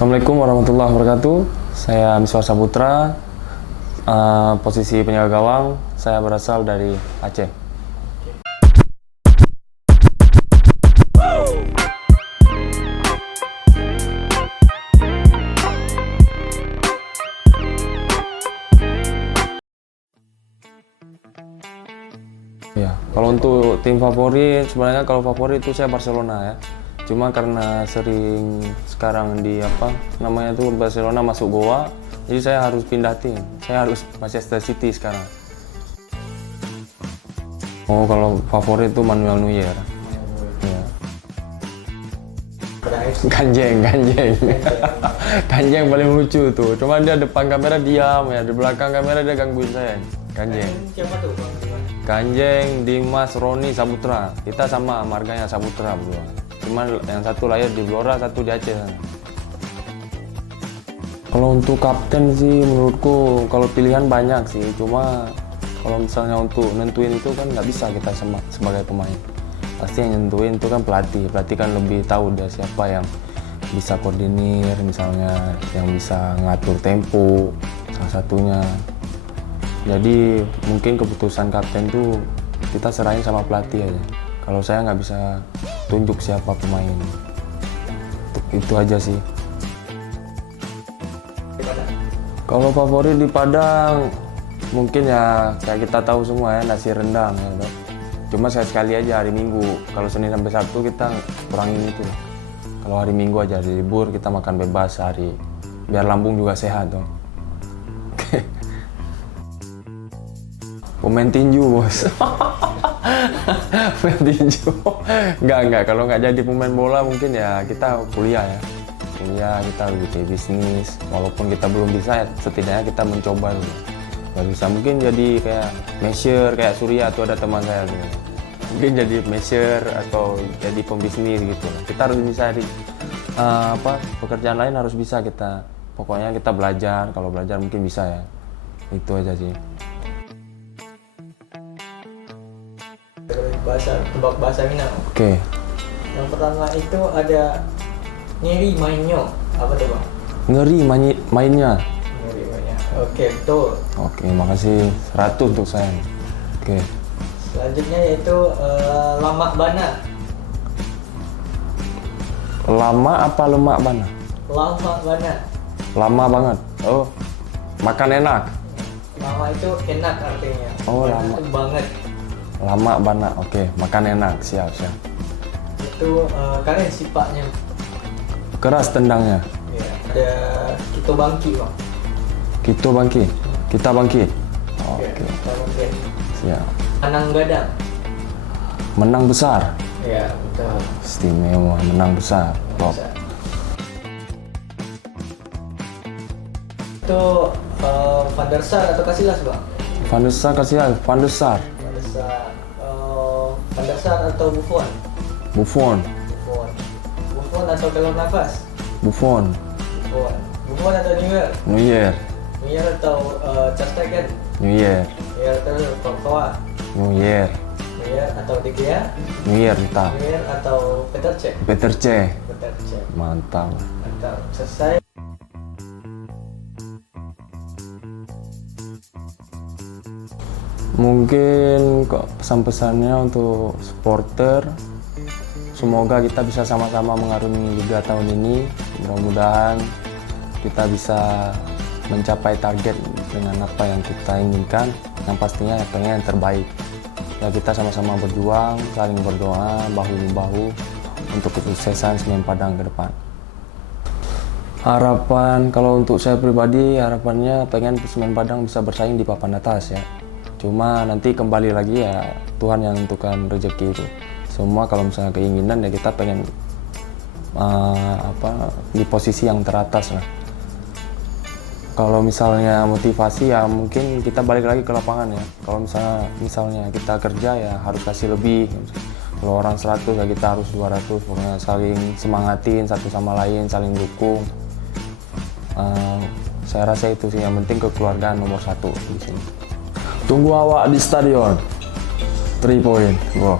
Assalamualaikum warahmatullahi wabarakatuh. Saya Miswar Saputra, posisi penjaga gawang. Saya berasal dari Aceh. Ya, kalau untuk tim favorit, sebenarnya kalau favorit itu saya Barcelona ya. Cuma karena sering sekarang di namanya tuh Barcelona masuk Goa, jadi saya harus pindah tim. Saya harus Manchester City sekarang. Oh, kalau favorit itu Manuel Neuer. Ya. Ganjeng. Ganjeng paling lucu tuh. Cuma dia depan kamera diam ya, di belakang kamera dia gangguin saya. Ganjeng. Siapa tuh Bang? Ganjeng, Dimas, Roni, Saputra. Kita sama marganya Saputra berdua. Cuman yang satu lahir di Blora, satu di Aceh sana. Kalau untuk kapten sih menurutku kalau pilihan banyak sih. Cuma kalau misalnya untuk nentuin itu kan nggak bisa kita sebagai pemain. Pasti yang nentuin itu kan pelatih. Pelatih kan lebih tahu dia siapa yang bisa koordinir, misalnya yang bisa ngatur tempo, salah satunya. Jadi mungkin keputusan kapten tuh kita serahin sama pelatih aja. Kalau saya nggak bisa tunjuk siapa pemain. Itu aja sih. Kalau favorit di Padang mungkin ya kayak kita tahu semua ya, nasi rendang ya, toh. Cuma sekali aja hari Minggu. Kalau Senin sampai Sabtu kita kurangin itu. Kalau hari Minggu aja di libur kita makan bebas sehari. Biar lambung juga sehat toh. Pemain tinju bos. Pemain tinju. Enggak. Kalau nggak jadi pemain bola mungkin ya kita kuliah ya. Kuliah kita lebih bisnis. Walaupun kita belum bisa, setidaknya kita mencoba dulu. Nggak bisa mungkin jadi kayak manager kayak Surya atau ada teman saya dulu. Mungkin jadi manager atau jadi pembisnis gitu. Kita harus bisa di pekerjaan lain harus bisa kita. Pokoknya kita belajar. Kalau belajar mungkin bisa ya. Itu aja sih. Tebak bahasa Minang. Oke. Yang pertama itu ada ngeri mainnya. Apa tuh Bang? Ngeri mainnya. Ngeri mainnya. Oke, betul. Oke, makasih 100 untuk saya. Oke. Selanjutnya yaitu lamak bana. Lama apa lemak bana? Lamak bana. Lama banget. Oh, makan enak. Lama itu enak artinya. Oh, Bana lama. itu banget. Lama bana. Oke, makan enak. Siap. Itu kalian sifatnya. Keras tendangnya. Ya, ada Kito Bangki Bang. Kita bangkit. Oke. Oke. Kita bangki. Siap. Anang gadang. Menang besar. Ya, betul. Istimewa, menang besar. Top. Bisa. Itu Van der Sar atau Casillas Bang? Van der Sar kasih Van der Sar. Van der Sar. Van der Sar atau Buffon? Buffon. Buffon atau Keylor Navas? Buffon. Buffon atau Neuer? Neuer. Neuer atau Ter Stegen? Neuer. Neuer atau Courtois? Neuer. Neuer atau De Gea? Neuer entah. Neuer atau Peter Cech? Peter Cech. Peter Cech. Mantap. Mantap. Selesai. Mungkin kok pesan-pesannya untuk supporter, semoga kita bisa sama-sama mengarungi Liga tahun ini. Mudah-mudahan kita bisa mencapai target dengan apa yang kita inginkan. Yang pastinya pengen yang terbaik. Ya kita sama-sama berjuang, saling berdoa, bahu-membahu untuk kesuksesan Semen Padang ke depan. Harapan kalau untuk saya pribadi, harapannya pengen Semen Padang bisa bersaing di papan atas ya. Cuma nanti kembali lagi ya Tuhan yang menentukan rezeki itu. Semua kalau misalnya keinginan ya kita pengen di posisi yang teratas lah. Kalau misalnya motivasi ya mungkin kita balik lagi ke lapangan ya. Kalau misalnya kita kerja ya harus kasih lebih. Kalau orang 100 ya kita harus 200. Pokoknya saling semangatin satu sama lain, saling dukung. Saya rasa itu sih yang penting, kekeluargaan nomor 1 di sini. Tunggu awak di stadion. 3 point. Wow.